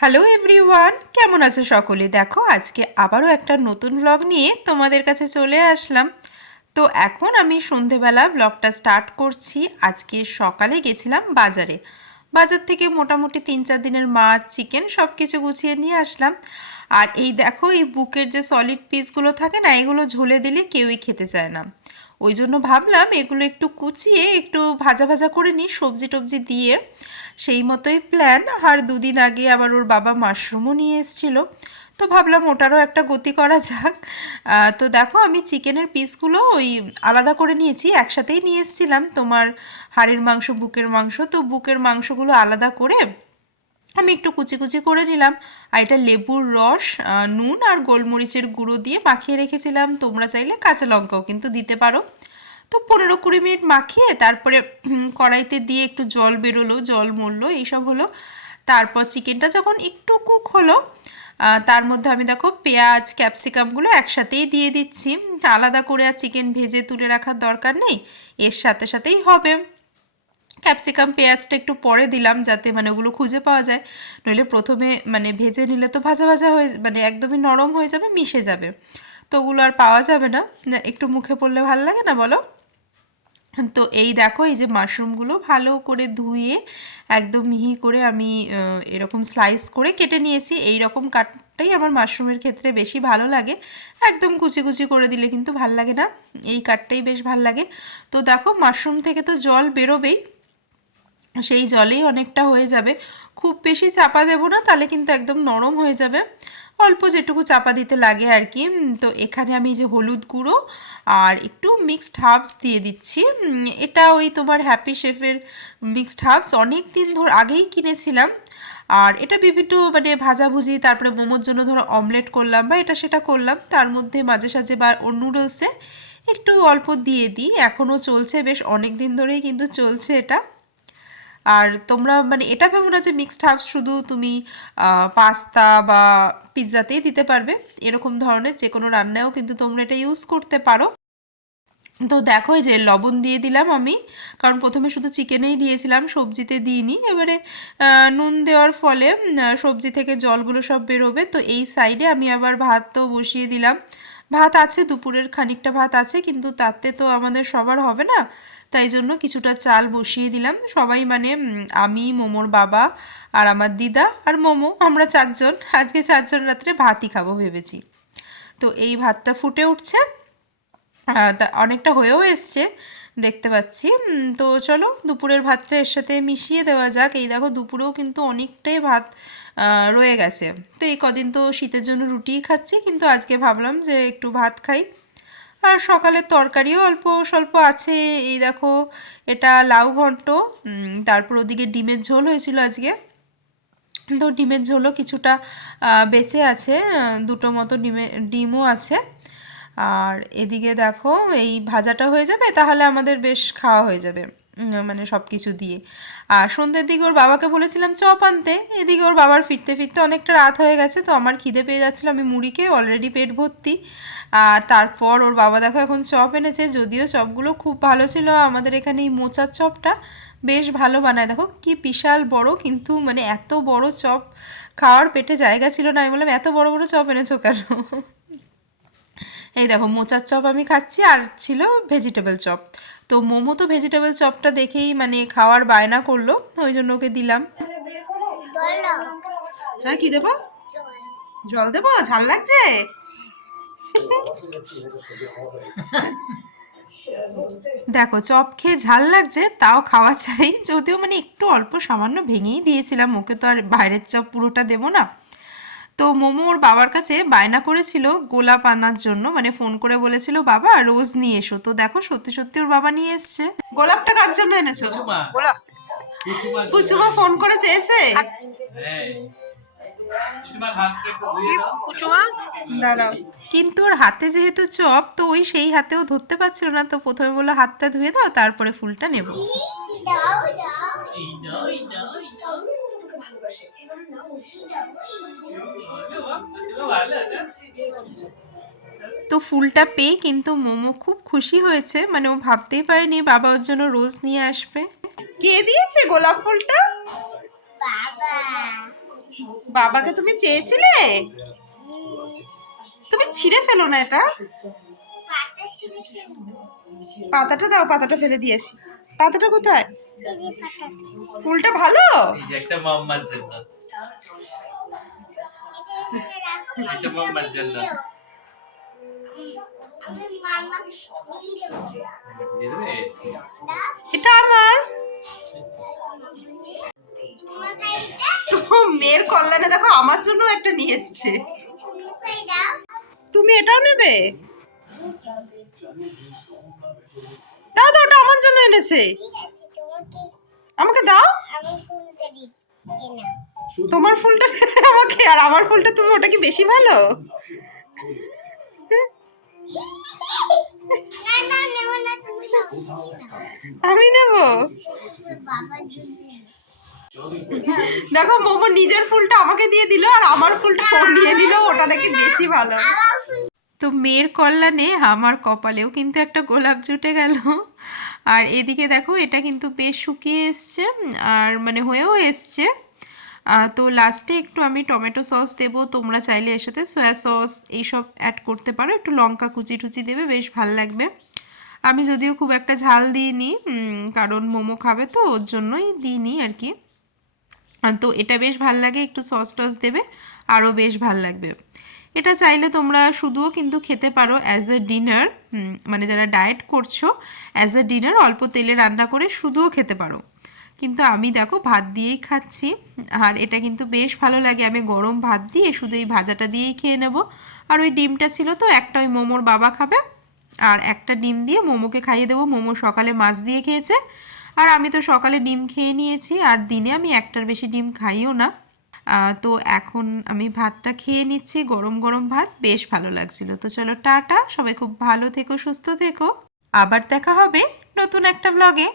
Hello everyone কেমন আছে সকলে? দেখো, আজকে আবারও একটা নতুন ব্লগ নিয়ে তোমাদের কাছে চলে আসলাম। তো এখন আমি সন্ধেবেলা ব্লগটা স্টার্ট করছি। আজকে সকালে গেছিলাম বাজারে। বাজার থেকে মোটামুটি তিন চার দিনের মাছ চিকেন সব কিছু গুছিয়ে নিয়ে আসলাম। আর এই দেখো, এই বুকের যে সলিড পিসগুলো থাকে না, এগুলো ঝুলে দিলে কেউই খেতে চায় না। ওই জন্য ভাবলাম এগুলো একটু কুচিয়ে একটু ভাজা ভাজা করে নিই, সবজি টবজি দিয়ে। সেই মতোই প্ল্যান আর দুদিন আগে আবার ওর বাবা মাশরুমও নিয়ে এসেছিল। তো ভাবলাম ওটারও একটা গতি করা যাক। তো দেখো আমি চিকেনের পিসগুলো ওই আলাদা করে নিয়েছি, একসাথেই নিয়ে এসেছিলাম। তোমার হাড়ের মাংস, বুকের মাংস, তো বুকের মাংসগুলো আলাদা করে আমি একটু কুচি কুচি করে নিলাম। আর এটা লেবুর রস নুন আর গোলমরিচের গুঁড়ো দিয়ে মাখিয়ে রেখেছিলাম। তোমরা চাইলে কাঁচা লঙ্কাও কিন্তু দিতে পারো। তো পনেরো কুড়ি মিনিট মাখিয়ে তারপরে কড়াইতে দিয়ে একটু জল বেরোলো, জল মরলো, এইসব হলো। তারপর চিকেনটা যখন একটু কুক হলো তার মধ্যে আমি দেখো পেঁয়াজ ক্যাপসিকামগুলো একসাথেই দিয়ে দিচ্ছি। আলাদা করে আর চিকেন ভেজে তুলে রাখার দরকার নেই। এর সাথে সাথেই হবে। ক্যাপসিকাম পেঁয়াজটা একটু পরে দিলাম যাতে মানে ওগুলো খুঁজে পাওয়া যায়। নইলে প্রথমে মানে ভেজে নিলে তো ভাজা ভাজা হয়ে মানে একদমই নরম হয়ে যাবে, মিশে যাবে। তো ওগুলো আর পাওয়া যাবে না। একটু মুখে পড়লে ভালো লাগে না বলো? তো এই দেখো, এই যে মাশরুমগুলো ভালো করে ধুয়ে একদম মিহি করে আমি এরকম স্লাইস করে কেটে নিয়েছি। এই রকম কাটটাই আমার মাশরুমের ক্ষেত্রে বেশি ভালো লাগে। একদম কুচি কুচি করে দিলে কিন্তু ভালো লাগে না। এই কাটটাই বেশ ভালো লাগে। তো দেখো, মাশরুম থেকে তো জল বেরোবেই। সেই জলেই অনেকটা হয়ে যাবে। খুব বেশি চাপা দেবো না, তাহলে কিন্তু একদম নরম হয়ে যাবে। অল্প যেটুকু চাপা দিতে লাগে আর কি। তো এখানে আমি যে হলুদ গুঁড়ো আর একটু মিক্সড হার্বস দিয়ে দিচ্ছি। এটা ওই তোমার হ্যাপি শেফের মিক্সড হার্বস অনেক দিন ধর আগেই কিনেছিলাম। আর এটা বিভিন্ন মানে ভাজাভুজি, তারপরে মোমোর জন্য ধরো অমলেট করলাম বা এটা সেটা করলাম। তার মধ্যে মাঝে সাঝে বা নুডলসে একটু অল্প দিয়ে দিই। এখনও চলছে, বেশ অনেক দিন ধরেই কিন্তু চলছে এটা। আর তোমরা মানে এটা ভেবো না যে মিক্সড হার্বস শুধু তুমি পাস্তা বা পিৎজাতেই দিতে পারবে। এরকম ধরনের যে কোনো রান্নায়ও কিন্তু তোমরা এটা ইউজ করতে পারো। তো দেখো যে লবণ দিয়ে দিলাম আমি, কারণ প্রথমে শুধু চিকেনেই দিয়েছিলাম, সবজিতে দিইনি। এবারে নুন দেওয়ার ফলে সবজি থেকে জলগুলো সব বেরোবে। তো এই সাইডে আমি আবার ভাতও বসিয়ে দিলাম। ভাত আছে, দুপুরের খানিকটা ভাত আছে, কিন্তু তাতে তো আমাদের সবার হবে না। তাই জন্য কিছুটা চাল বসিয়ে দিলাম। সবাই মানে আমি, মোমোর বাবা আর আমার দিদা আর মোমো, আমরা চারজন। আজকে চারজন রাত্রে ভাতই খাব ভেবেছি। তো এই ভাতটা ফুটে উঠছে। অনেকটা হয়েও এসছে, দেখতে পাচ্ছি। তো চলো, দুপুরের ভাতটা এর সাথে মিশিয়ে দেওয়া যাক। এই দেখো, দুপুরেও কিন্তু অনেকটাই ভাত রয়ে গেছে। তো এই কদিন তো শীতের জন্য রুটিই খাচ্ছি, কিন্তু আজকে ভাবলাম যে একটু ভাত খাই। আর সকালের তরকারিও অল্প স্বল্প আছে। এই দেখো, এটা লাউ ঘন্ট। তারপর ওদিকে ডিমের ঝোল হয়েছিল আজকে। তো ডিমের ঝোলও কিছুটা বেঁচে আছে। দুটো মতো ডিমে, ডিমও আছে। আর এদিকে দেখো, এই ভাজাটা হয়ে যাবে, তাহলে আমাদের বেশ খাওয়া হয়ে যাবে। মানে সব কিছু দিয়ে। আর সন্ধ্যের দিকে ওর বাবাকে বলেছিলাম, চপ আনতে। এদিকে ওর বাবার ফিরতে ফিরতে অনেকটা রাত হয়ে গেছে, তো আমার খিদে পেয়ে যাচ্ছিল। আমি মুড়িকে অলরেডি পেট ভর্তি। আর তারপর ওর বাবা দেখো এখন চপ এনেছে যদিও চপগুলো খুব ভালো ছিল। আমাদের এখানে এই মোচার চপটা বেশ ভালো বানায়। দেখো কি বিশাল বড় কিন্তু মানে এত বড় চপ খাওয়ার পেটে জায়গা ছিল না। আমি বললাম এত বড় বড় চপ এনেছো কেন? এই দেখো মোচার চপ আমি খাচ্ছি আর ছিল ভেজিটেবল চপ। তো মোমো তো ভেজিটেবল চপটা দেখেই মানে খাওয়ার বায়না করল ওই জন্য ওকে দিলাম। হ্যাঁ কি দেবো? জল দেবো? ঝাল লাগছে? দেখো চপ খেয়ে ঝাল লাগছে তাও খাওয়া চাই যদিও মানে একটু অল্প সামান্য ভেঙেই দিয়েছিলাম ওকে তো আর বাইরের চপ পুরোটা দেবো না। তো মোমো ওর বাবার কাছে বায়না করেছিল গোলাপ আনার জন্য মানে ফোন করে বলেছিল বাবা রোজ নিয়ে এসো। তো দেখো সত্যি সত্যি ওর বাবা নিয়ে এসছে। গোলাপটা কার জন্য এনেছো? গোলাপ পুচুমা ফোন করে চেয়েছে? কুচুমা দাঁড়াও। কিন্তু ওর হাতে যেহেতু চপ তো ওই সেই হাতেও ধরতে পারছিল না তো প্রথমে বলল হাতটা ধুয়ে দাও তারপরে ফুলটা নেব। তো ফুলটা পেয়ে কিন্তু মোমো খুব খুশি হয়েছে। মানে ও ভাবতেই পারেনি বাবা ওর জন্য রোজ নিয়ে আসবে। কে দিয়েছে গোলাপ ফুলটা? বাবাকে তুমি চেয়েছিলে? তুমি ছিঁড়ে ফেলো না এটা। পাতাটা দাও পাতাটা ফেলে দিয়ে আসি। পাতাটা কোথায়। ফুলটা ভালো? এটা আমার। মেয়ের কল্যাণে দেখো আমার জন্য একটা নিয়ে এসছে তুমি এটাও নেবে দাও দাও ওটা আমার জন্য এনেছে আমাকে দাও। তোমার ফুলটা আমাকে আর আমার ফুলটা তুমি ওটা কি বেশি ভালো। আমি নেব। দেখো, মোমো নিজের ফুলটা আমাকে দিয়ে দিল আর আমার ফুলটা ও নিয়ে ওটা নাকি বেশি ভালো। তো মেয়ের কল্যাণে আমার কপালেও কিন্তু একটা গোলাপ জুটে গেল। আর এদিকে দেখো, এটা কিন্তু বেশ শুকিয়ে এসছে, আর মানে হয়েও এসছে। তো লাস্টে একটু আমি টমেটো সস দেবো, তোমরা চাইলে এর সাথে সয়া সস এইসব অ্যাড করতে পারো, একটু লঙ্কা কুচি টুচি দেবে, বেশ ভালো লাগবে। আমি যদিও খুব একটা ঝাল দিইনি কারণ মোমো খাবে তো, ওর জন্যই দিইনি আর কি। তো এটা বেশ ভালো লাগে, একটু সস টস দেবে, আরও বেশ ভালো লাগবে। এটা চাইলে তোমরা শুধুও কিন্তু খেতে পারো অ্যাজ এ ডিনার মানে যারা ডায়েট করছ অ্যাজ এ ডিনার অল্প তেলে রান্না করে শুধুও খেতে পারো। কিন্তু আমি দেখো ভাত দিয়েই খাচ্ছি, আর এটা কিন্তু বেশ ভালো লাগে, আমি গরম ভাত দিয়ে শুধু এই ভাজাটা দিয়েই খেয়ে নেব। আর ওই ডিমটা ছিল তো, একটা ওই মোমোর বাবা খাবে, আর একটা ডিম দিয়ে মোমোকে খাইয়ে দেবো, মোমো সকালে মাছ দিয়ে খেয়েছে আর আমি তো সকালে ডিম খেয়ে নিয়েছি, আর দিনে আমি একটার বেশি ডিম খাইও না। তো এখন আমি ভাতটা খেয়ে নিচ্ছি, গরম গরম ভাত, বেশ ভালো লাগছিল। তো চলো টাটা, সবাই খুব ভালো থেকো, সুস্থ থেকো। আবার দেখা হবে নতুন একটা ব্লগে